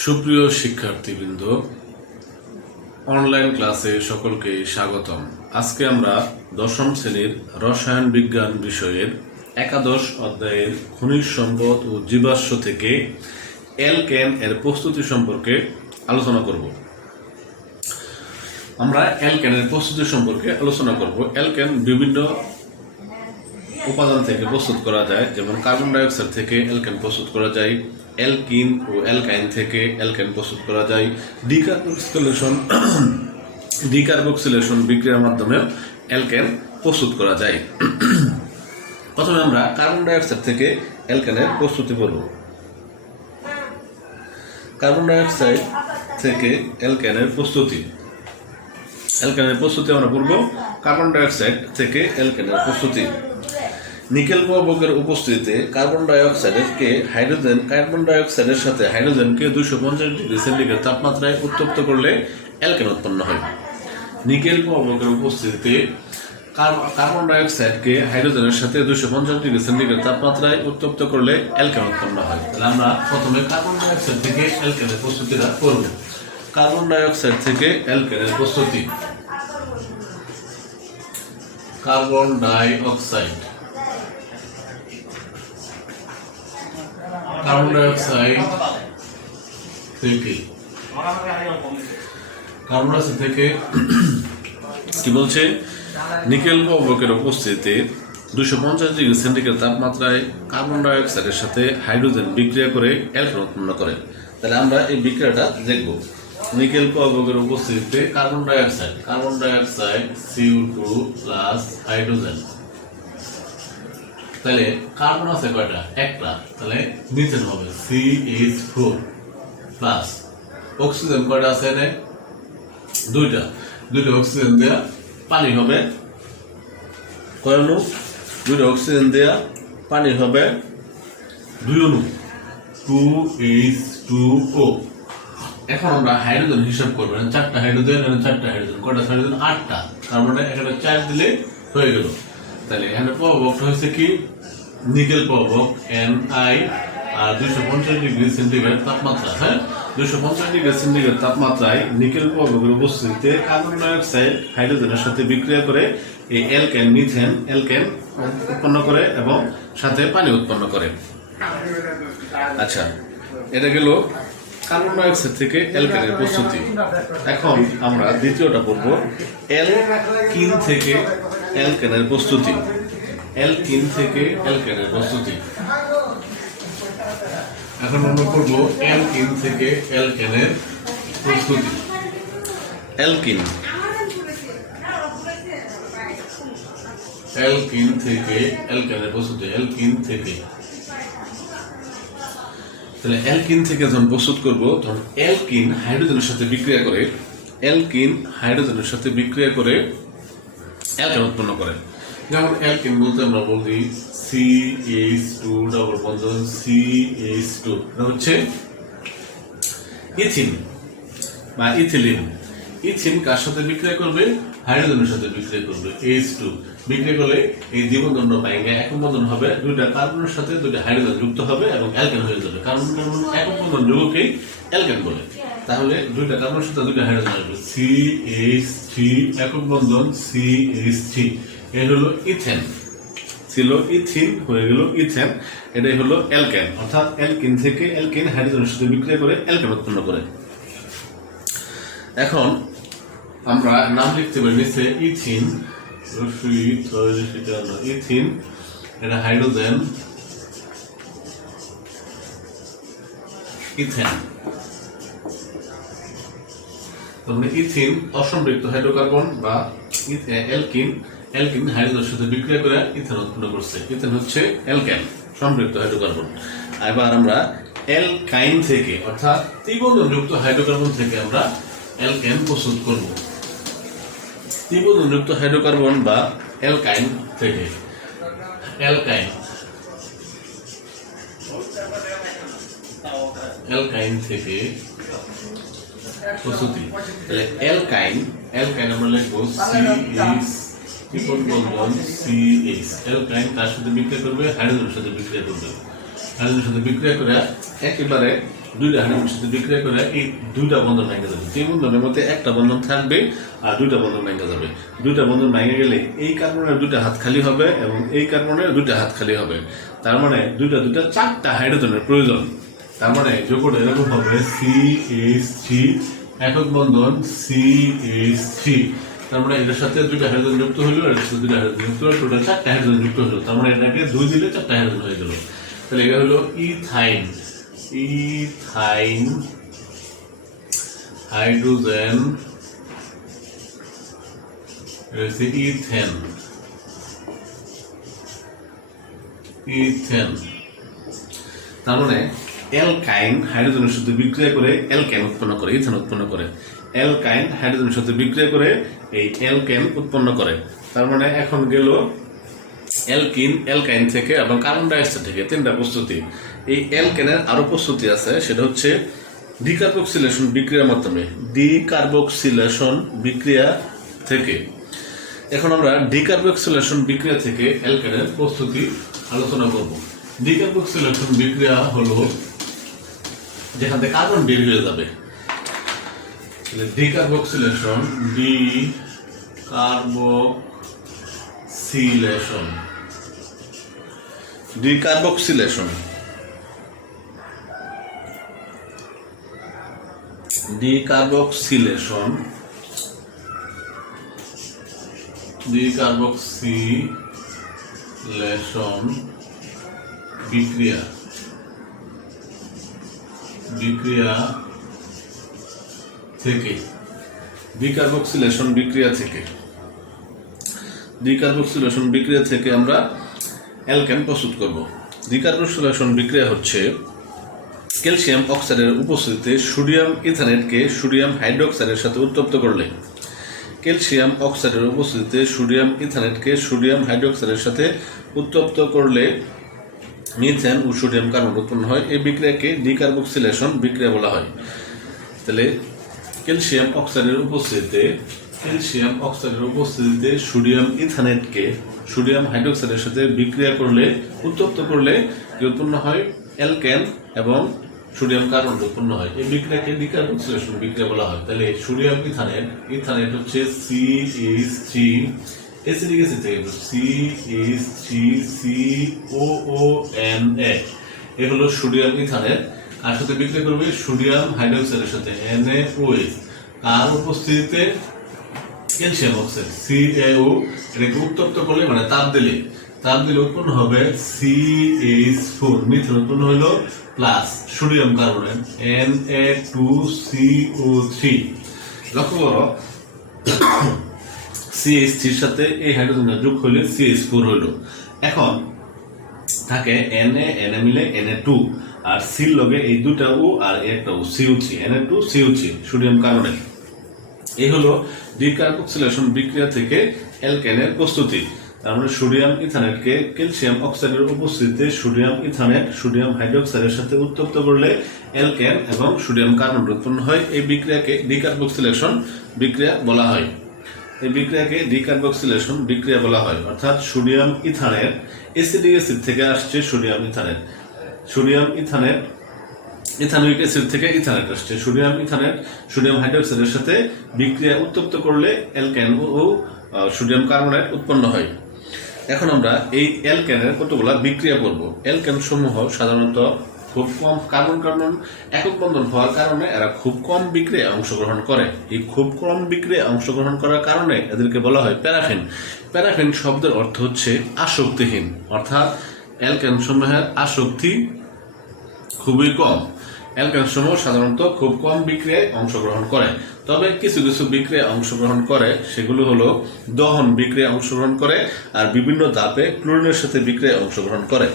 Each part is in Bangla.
সুপ্রিয় শিক্ষার্থীবৃন্দ, অনলাইন ক্লাসে সকলকে স্বাগতম। আজকে আমরা দশম শ্রেণীর রসায়ন বিজ্ঞান বিষয়ের একাদশ অধ্যায়ের খনিজ সম্পদ ও জীবাশ্ম থেকে অ্যালকেন এর প্রস্তুতি সম্পর্কে আলোচনা করব। আমরা অ্যালকেনের প্রস্তুতি সম্পর্কে আলোচনা করব। অ্যালকেন বিভিন্ন উপাদান থেকে প্রস্তুত করা যায়, যেমন কার্বন ডাইঅক্সাইড থেকে অ্যালকেন প্রস্তুত করা যায়, অ্যালকিন ও অ্যালকাইন থেকে অ্যালকেন প্রস্তুত করা যায়, ডিকার্বক্সিলেশন বিক্রিয়ার মাধ্যমে অ্যালকেন প্রস্তুত করা যায়। প্রথমে আমরা কার্বন ডাইঅক্সাইড থেকে অ্যালকেনের প্রস্তুতি করব। কার্বন ডাইঅক্সাইড থেকে অ্যালকেনের প্রস্তুতি আমরা করব। কার্বন ডাইঅক্সাইড থেকে অ্যালকেনের প্রস্তুতি। নিকেল প্রবকের উপস্থিতিতে কার্বন ডাইঅক্সাইডের সাথে হাইড্রোজেনকে 250 ডিগ্রি সেন্টিগ্রেড তাপমাত্রায় উত্তপ্ত করলে অ্যালকেন উৎপন্ন হয়। নিকেল প্রবকের উপস্থিতিতে কার্বন ডাইঅক্সাইডকে হাইড্রোজেনের সাথে 250 ডিগ্রি সেন্টিগ্রেড তাপমাত্রায় উত্তপ্ত করলে অ্যালকেন উৎপন্ন হয়। তাহলে আমরা প্রথমে কার্বন ডাইঅক্সাইড থেকে অ্যালকেনের প্রস্তুতিটা করব। কার্বন ডাইঅক্সাইড থেকে অ্যালকেনের প্রস্তুতি। কার্বন ডাইঅক্সাইড থেকে কি বলছে? নিকেল প্রবকের উপস্থিতিতে 250 ডিগ্রি সেন্টিগ্রেড তাপমাত্রায় কার্বন ডাইঅক্সাইডের সাথে হাইড্রোজেন বিক্রিয়া করে অ্যালকেন উৎপন্ন করে। তাহলে আমরা এই বিক্রিয়াটা দেখব। নিকেল প্রবকের উপস্থিতিতে carbon dioxide CO2 plus hydrogen. তাহলে কার্বন আছে কয়টা? একটা। তাহলে মিথেন হবে CH4 প্লাস অক্সিজেন কয়টা আছে? এনে দুইটা অক্সিজেন দেয়া পানি হবে কয় অণু? দুইটা অক্সিজেন দেয়া পানি হবে 2 অণু, 2H2O। এখন আমরা হাইড্রোজেন হিসাব করবো। চারটা হাইড্রোজেন, কয়টা হাইড্রোজেন? 8টা। তার মানে এখানে 4 দিলে হয়ে গেল। তাহলে এখানে প্রবকটা হচ্ছে কি? নিকেল প্রবক Ni আর 250 ডিগ্রি সেন্টিগ্রেড তাপমাত্রা। 250 ডিগ্রি সেন্টিগ্রেড তাপমাত্রায় নিকেল প্রবকের উপস্থিতিতে কার্বন ডাইঅক্সাইড হাইড্রোজেনের সাথে বিক্রিয়া করে এই অ্যালকেন উৎপন্ন করে এবং সাথে পানি উৎপন্ন করে। আচ্ছা, এটা গেল কার্বন ডাইঅক্সাইড থেকে অ্যালকেনের প্রস্তুতি। এখন আমরা দ্বিতীয়টা পড়ব, অ্যালকিন থেকে অ্যালকেনের প্রস্তুতি। এখন আমরা পড়ব অ্যালকিন থেকে অ্যালকেনের প্রস্তুতি। অ্যালকিন থেকে অ্যালকেনের প্রস্তুতি। তাহলে অ্যালকিন থেকে যখন প্রস্তুত করব, তখন অ্যালকিন হাইড্রোজেনের সাথে বিক্রিয়া করে অ্যালকেন উৎপন্ন করে। যেমন অ্যালকিন বলতে আমরা বলি CH2 ডাবল বন্ধ CH2, এটা হচ্ছে ইথিন বা ইথিলিন। ইথিন কার সাথে বিক্রিয়া করবে? হাইড্রোজেনের সাথে বিক্রিয়া করবে, H2। বিক্রিয়া করলে এই দ্বিবন্ধনটা ভাঙে একক বন্ধন হবে, দুইটা কার্বনের সাথে দুইটা হাইড্রোজেন যুক্ত হবে এবং অ্যালকেন হয়ে যাবে। কার্বন একক বন্ধন যৌগকেই অ্যালকেন বলে। তাহলে দুইটা কার্বনের সাথে দুইটা হাইড্রোজেন আসবে, CH3 একক বন্ধন CH3। এর হলো ইথেন, ছিল ইথিন হয়ে গেল ইথেন। এটাই হলো অ্যালকেন, অর্থাৎ অ্যালকিন থেকে অ্যালকিন হাইড্রোজেনের সাথে বিক্রিয়া করে অ্যালকেন উৎপন্ন করে। এখন আমরা নাম লিখতে পারি নিচে ইথিন, এটা হাইড্রোজেন, ইথেন। তাহলে ইথিন অসম্পৃক্ত হাইড্রোকার্বন বা অ্যালকিন হাইড্রোজেনের সাথে বিক্রিয়া করে ইথেন উৎপন্ন করছে। ইথেন হচ্ছে অ্যালকেন, সম্পৃক্ত হাইড্রোকার্বন। এবার আমরা অ্যালকাইন থেকে, অর্থাৎ ত্রিবন্ধনযুক্ত হাইড্রোকার্বন থেকে আমরা অ্যালকেন প্রস্তুত করব। ত্রিবন্ধনযুক্ত হাইড্রোকার্বন বা অ্যালকাইন থেকে প্রস্তুতি। তাহলে অ্যালকাইন আমরা লিখবো CH। অ্যালকাইন তার সাথে বিক্রিয়া করবে, হাইড্রোজেনের সাথে বিক্রিয়া করে একেবারে দুইটা হাইড্রোজেনের সাথে বিক্রিয়া করে এই দুইটা বন্ধন ভেঙে যাবে। তিন বন্ধনের মধ্যে একটা বন্ধন থাকবে আর দুইটা বন্ধন ভেঙে যাবে। দুইটা বন্ধন ভেঙে গেলে এই কার্বনের দুইটা হাত খালি হবে এবং এই কার্বনের দুইটা হাত খালি হবে। তার মানে দুইটা চারটা হাইড্রোজেনের প্রয়োজন। তার মানে যোগটা এরকম হবে CH3 একক বন্ধন CH3। তার মানে এটার সাথে দুইটা হাইড্রোজেন যুক্ত হলো, এটার সাথে দুইটা হাইড্রোজেন যুক্ত হলো, টোটাল চারটা হাইড্রোজেন যুক্ত হলো। তার মানে এটাকে 2 দিলে চারটা হাইড্রোজেন হয়ে গেল। তাহলে এটা হলো ইথাইন হাইড্রোজেন, ইথেন। তার মানে অ্যালকাইন হাইড্রোজেনের সাথে বিক্রিয়া করে অ্যালকেন উৎপন্ন করে, ইথেন উৎপন্ন করে। অ্যালকাইন হাইড্রোজেনের সাথে বিক্রিয়া করে এই অ্যালকেন উৎপন্ন করে। তার মানে এখন গেল অ্যালকাইন থেকে এবং কার্বন ডাইঅক্সাইড থেকে তিনটা প্রস্তুতি। এই অ্যালকেনের আরো প্রস্তুতি আছে, সেটা হচ্ছে ডিকার্বক্সিলেশন বিক্রিয়ার মাধ্যমে। ডিকার্বক্সিলেশন বিক্রিয়া থেকে এখন আমরা ডিকার্বক্সিলেশন বিক্রিয়া থেকে অ্যালকেনের প্রস্তুতি আলোচনা করব। ডিকার্বক্সিলেশন বিক্রিয়া হলো যেখান থেকে কার্বন বের হয়ে যাবে। ডিকার্বক্সিলেশন ডিকার্বক্সিলেশন বিক্রিয়া থেকে ডিকার্বক্সিলেশন বিক্রিয়া থেকে আমরা অ্যালকেন প্রস্তুত করব। ডিকার্বক্সিলেশন বিক্রিয়া হচ্ছে ক্যালসিয়াম অক্সাইডের উপস্থিতিতে সোডিয়াম ইথানেটকে সোডিয়াম হাইড্রোক্সাইডের সাথে উত্তপ্ত করলে ক্যালসিয়াম অক্সাইডের উপস্থিতিতে সোডিয়াম ইথানেটকে সোডিয়াম হাইড্রোক্সাইডের সাথে উত্তপ্ত করলে মিথেন ও সোডিয়াম কার্বন উৎপন্ন হয়। এই বিক্রিয়াকে ডিকার্বক্সিলেশন বিক্রিয়া বলা হয়। তাহলে ক্যালসিয়াম অক্সাইডের উপস্থিতিতে সোডিয়াম ইথানেটকে সোডিয়াম হাইড্রোক্সাইডের সাথে বিক্রিয়া করলে উত্তপ্ত করলে কি উৎপন্ন হয়? অ্যালকেন এবং সোডিয়াম কার্বন উৎপন্ন হয়। এই বিক্রিয়াকে ডিকার্বক্সিলেশন বিক্রিয়া বলা হয়। তাহলে সোডিয়াম ইথানেট হচ্ছে CH3 অ্যাসিডিক অ্যাসিড থেকে CH3COONA, এ হলো সোডিয়াম ইথানেট। আর সাথে বিক্রিয়া করবে সোডিয়াম হাইড্রোক্সাইডের সাথে NaOH। আর উপস্থিতিতে ক্যালসিয়াম অক্সাইড CaO, এটাকে উত্তপ্ত করলে মানে তাপ দিলে উৎপন্ন হবে CH4, মিথেন উৎপন্ন হলো প্লাস সোডিয়াম কার্বনেট Na2CO3। লক্ষ্য করো CH3 এর সাথে এই হাইড্রোজেন যোগ হইলে CH4 হইল। এখন থাকে Na মিলে Na2 আর সি লগে এই দুটা ও আর একটা ও CO3, Na2CO3 সোডিয়াম কার্বনেট। এই হলো ডিকার্বক্সিলেশন বিক্রিয়া থেকে অ্যালকেনের প্রস্তুতি। তার মানে সোডিয়াম ইথানেটকে ক্যালসিয়াম অক্সাইডের উপস্থিতিতে সোডিয়াম ইথানেট সোডিয়াম হাইড্রোক্সাইডের সাথে উত্তপ্ত করলে অ্যালকেন এবং সোডিয়াম কার্বন উৎপন্ন হয়। এই বিক্রিয়াকে ডিকার্বক্সিলেশন বিক্রিয়া বলা হয়। অর্থাৎ সোডিয়াম ইথানেট অ্যাসিডিক অ্যাসিড থেকে আসছে ইথানোয়িক অ্যাসিড থেকে ইথানেট আসছে। সোডিয়াম হাইড্রোক্সাইডের সাথে বিক্রিয়া উত্তপ্ত করলে অ্যালকেন ও সোডিয়াম কার্বনেট উৎপন্ন হয়। এখন আমরা এই অ্যালকেনের কতগুলা বিক্রিয়া করব। অ্যালকেন সমূহ সাধারণত খুব কম কার্বন একক বন্ধন হওয়ার কারণে এরা খুব কম বিক্রিয়ায় অংশগ্রহণ করে। এই খুব কম বিক্রিয়ায় অংশগ্রহণ করার কারণে এদেরকে বলা হয় প্যারাফিন। প্যারাফিন শব্দের অর্থ হচ্ছে আসক্তিহীন, অর্থাৎ অ্যালকেন সমূহের আসক্তি খুবই কম। অ্যালকেন সমূহ সাধারণত খুব কম বিক্রিয়ায় অংশগ্রহণ করে। তবে কিছু বিক্রিয়ায় অংশগ্রহণ করে, সেগুলো হলো দহন বিক্রিয়ায় অংশগ্রহণ করে আর বিভিন্ন ধাপে ক্লোরিনের সাথে বিক্রিয়ায় অংশগ্রহণ করে।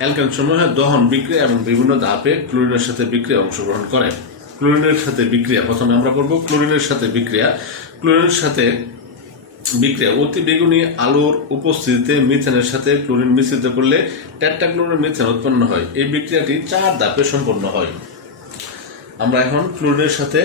অ্যালকেন সমূহে দহন বিক্রিয়া এবং বিভিন্ন ধাপে ক্লোরিনের সাথে বিক্রিয়া অংশগ্রহণ করে। ক্লোরিনের সাথে বিক্রিয়া প্রথমে আমরা করব ক্লোরিনের সাথে বিক্রিয়া অতি বেগুনি আলোর উপস্থিতিতে মিথেনের সাথে ক্লোরিন মিশ্রিত করলে টেট্রাক্লোরো মিথেন উৎপন্ন হয়। এই বিক্রিয়াটি 4 ধাপে সম্পন্ন হয়। আমরা এখন ক্লোরিনের সাথে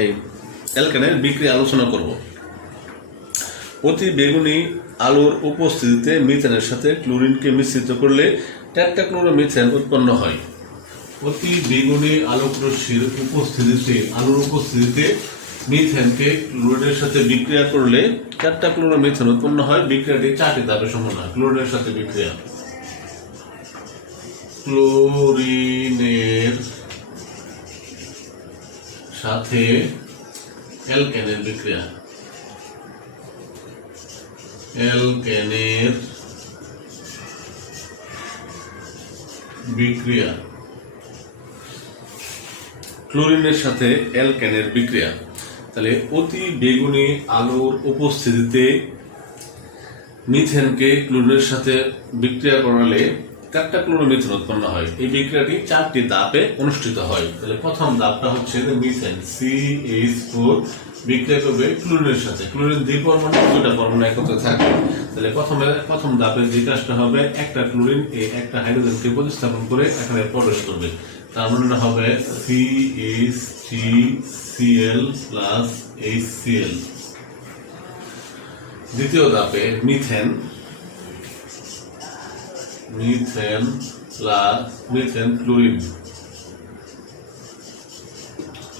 এই অ্যালকেনের বিক্রিয়া আলোচনা করব। অতি বেগুনি আলোর উপস্থিতিতে মিথেনের সাথে ক্লোরিনকে মিশ্রিত করলে টেট্রাক্লোরো মিথেন উৎপন্ন হয়। অতি বেগুনি আলোক রশ্মির আলোর উপস্থিতিতে মিথেনকে ক্লোরিনের সাথে বিক্রিয়া করলে 4টা ক্লোরোমিথেন উৎপন্ন হয়। বিক্রিয়াটি 4টি ধাপে সম্পন্ন হয়। ক্লোরিনের সাথে বিক্রিয়া, ক্লোরিনের সাথে অ্যালকেনের বিক্রিয়া, অ্যালকেনের বিক্রিয়া, ক্লোরিনের সাথে অ্যালকেনের বিক্রিয়া। তাহলে অতি বেগুনি আলোর উপস্থিতিতে মিথেনকে ক্লোরিনের সাথে বিক্রিয়া করালে 4টা ক্লোরোমিথেন উৎপন্ন হয়। এই বিক্রিয়াটি 4টি ধাপে অনুষ্ঠিত হয়। তাহলে প্রথম ধাপটা হচ্ছে মিথেন CH4 বিক্রিয়া করবে ক্লোরিনের সাথে। ক্লোরিন দ্বিপরমাণু 2টা পরমাণু একত্রে থাকবে। তাহলে প্রথম ধাপে যে কাজটা হবে, একটা ক্লোরিন একটা হাইড্রোজেনকে প্রতিস্থাপন করে এখানে প্রবেশ করবে। তার মানে হবে CH3Cl প্লাস HCl। দ্বিতীয় ধাপে মিথেন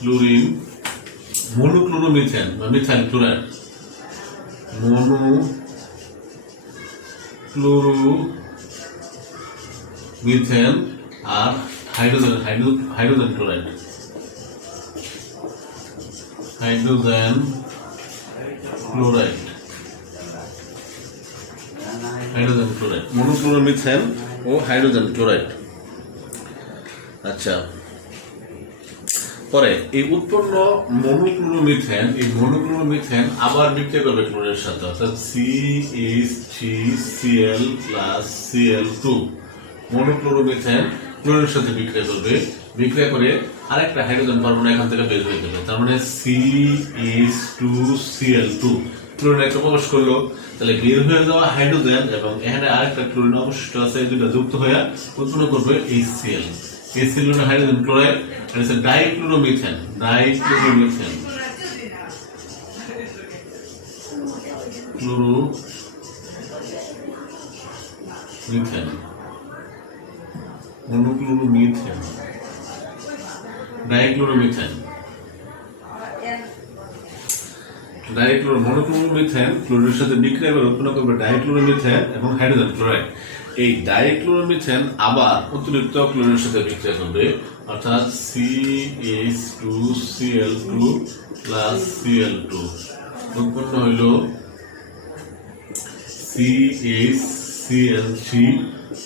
ক্লোরিন মনোক্লোরোমিথেন বা মিথাইল ক্লোরাইড, মনোক্লোরোমিথেন আর হাইড্রোজেন ক্লোরাইড, মনোক্লোরোমিথেন ও হাইড্রোজেন ক্লোরাইড। আচ্ছা, পরে এই উৎপন্ন মনোক্লোরোমিথেন আবার বিক্রিয়া করবে ক্লোরিনের সাথে, অর্থাৎ CH3Cl প্লাস Cl2। মনোক্লোরোমিথেন ক্লোরিনের সাথে বিক্রিয়া করবে, বিক্রিয়া করে আরেকটা হাইড্রোজেন পরমাণু এখান থেকে বের হয়ে যাবে। তার মানে CH2Cl2 ক্লোরিন একটা প্রবেশ করলো। তাহলে বের হয়ে যাওয়া হাইড্রোজেন এবং এখানে আরেকটা ক্লোরিন অবশিষ্ট আছে, এই দুটো যুক্ত হয়ে উৎপন্ন করবে HCl। HCl হলো হাইড্রোজেন ক্লোরাইড, আর হচ্ছে ডাইক্লোরোমিথেন। মনোক্লোরোমিথেন, মনোক্লোরোমিথেন ক্লোরিনের সাথে বিক্রিয়া করে উৎপন্ন করবে ডাইক্লোরোমিথেন এবং হাইড্রোজেন ক্লোরাইড। এই ডাইক্লোরোমিথেন আবার অতিরিক্ত ক্লোরিনের সাথে বিক্রিয়া করবে, অর্থাৎ CH2Cl2 প্লাস Cl2 উৎপন্ন হইল CH3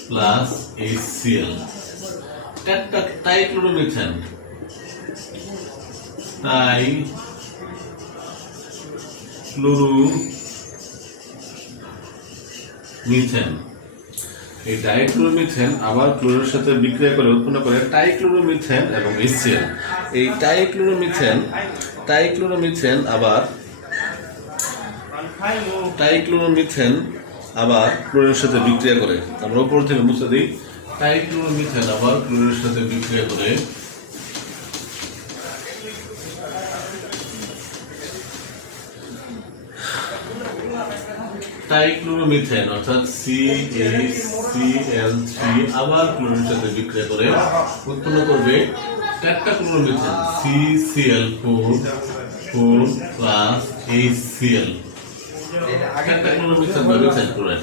প্লাস HCl। টাইক্লোরোমিথেন, এই ডাইক্লোরোমিথেন আবার ক্লোরিনের সাথে বিক্রিয়া করে উৎপন্ন করে টাইক্লোরোমিথেন এবং HCl। এই টাইক্লোরোমিথেন আবার ক্লোরিনের সাথে বিক্রিয়া করে। আমরা উপর থেকে বুঝতে দিই, টাইক্লোরোমিথেন আবার ক্লোরিনের সাথে বিক্রিয়া করে টাইক্লোরোমিথেন অর্থাৎ CaCl3 আবার ক্লোরিনের সাথে বিক্রিয়া করে উৎপন্ন করবে টেট্রাক্লোরোমিথেন CCl4 প্লাস HCl। টেট্রাক্লোরোমিথেন বা মিথাইল ক্লোরাইড,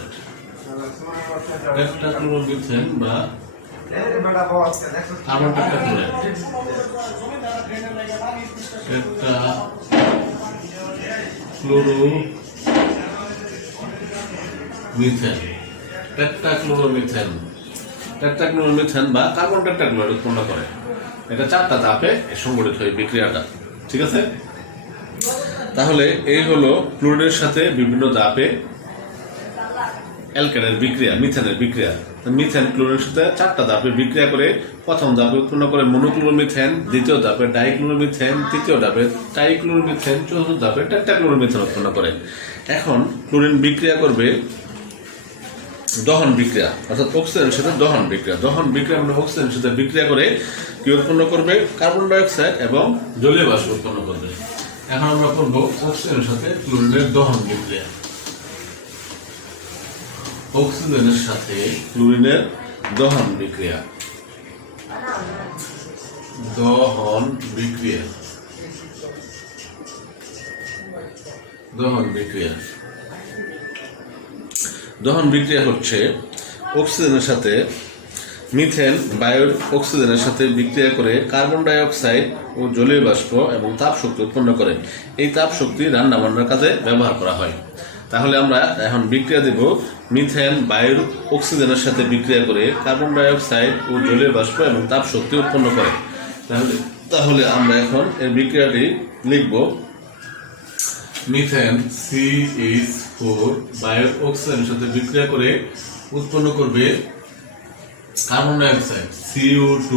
টেট্রাক্লোরোমিথেন বা কার্বন টেট্রাক্লোরাইড, টেট্রাক্লোরোমিথেন বা কার্বন টেট্রাক্লোরাইড উৎপন্ন করে। এটা 4টা ধাপে সংগঠিত হয় বিক্রিয়াটা। ঠিক আছে, তাহলে এই হলো ক্লোরিনের সাথে বিভিন্ন ধাপে অ্যালকেনের বিক্রিয়া, মিথেনের বিক্রিয়া। মিথেন ক্লোরিনের সাথে 4টা ধাপে বিক্রিয়া করে প্রথম ধাপে উৎপন্ন করে মনোক্লোরোমিথেন, দ্বিতীয় ধাপে ডাইক্লোরোমিথেন, তৃতীয় ধাপে টাইক্লোরোমিথেন, চতুর্থ ধাপে টেট্রাক্লোরোমিথেন উৎপন্ন করে। এখন ক্লোরিন বিক্রিয়া করবে দহন বিক্রিয়া, অর্থাৎ অক্সিজেনের সাথে দহন বিক্রিয়া মানে অক্সিজেনের সাথে বিক্রিয়া করে কি উৎপন্ন করবে? কার্বন ডাইঅক্সাইড এবং জলীয় বাষ্প উৎপন্ন করবে। এখন আমরা করবো অক্সিজেনের সাথে ক্লোরিনের দহন বিক্রিয়া। অক্সিজেনের সাথে ক্লোরিনের দহন বিক্রিয়া। দহন বিক্রিয়া। দহন বিক্রিয়া দহন বিক্রিয়া হচ্ছে অক্সিজেনের সাথে মিথেন বায়ুর অক্সিজেনের সাথে বিক্রিয়া করে কার্বন ডাই অক্সাইড ও জলীয় বাষ্প এবং তাপ শক্তি উৎপন্ন করে। এই তাপ শক্তি রান্না বান্নার কাজে ব্যবহার করা হয়। তাহলে আমরা এখন বিক্রিয়া দেব মিথেন বায়ুর অক্সিজেনের সাথে বিক্রিয়া করে কার্বন ডাই অক্সাইড ও জলীয় বাষ্প এবং তাপ শক্তি উৎপন্ন করে। তাহলে আমরা এখন এর বিক্রিয়াটি লিখব। মিথেন CH4 বায়ুর অক্সিজেনের সাথে বিক্রিয়া করে উৎপন্ন করবে carbon die oxide CO2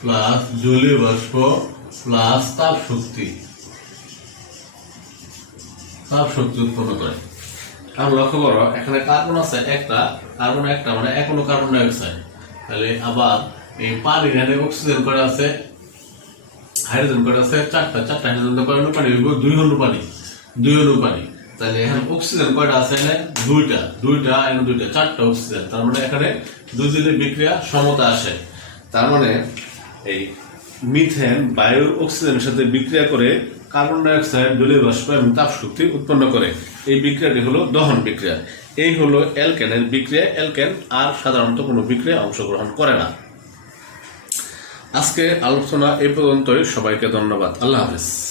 plus জলীয় বাষ্প প্লাস তাপ শক্তি উৎপন্ন করে। কারণ লক্ষ্য করো এখানে কার্বন আছে একটা, কার্বন একটা মানে এখনো কার্বন ডাই অক্সাইড। তাহলে আবার এই পানি এখানে অক্সিজেন করে আছে, হাইড্রোজেন করে আছে চারটা হাইড্রোজেন করে পানি হইব 2 অণু পানি। তাহলে এখানে অক্সিজেন কয়টা আছে? এখানে দুইটা এখানে দুইটা, চারটা অক্সিজেন। তার মানে এখানে দুই দিনের বিক্রিয়া সমতা আসে। তার মানে এই মিথেন বায়ুর অক্সিজেনের সাথে বিক্রিয়া করে কার্বন ডাই অক্সাইড জলীয় বাষ্প এবং তাপ শক্তি উৎপন্ন করে। এই বিক্রিয়াটি হলো দহন বিক্রিয়া। এই হলো অ্যালকেনের বিক্রিয়া। অ্যালকেন আর সাধারণত কোনো বিক্রিয়া অংশগ্রহণ করে না। আজকে আলোচনা এই পর্যন্তই। সবাইকে ধন্যবাদ। আল্লাহ হাফেজ।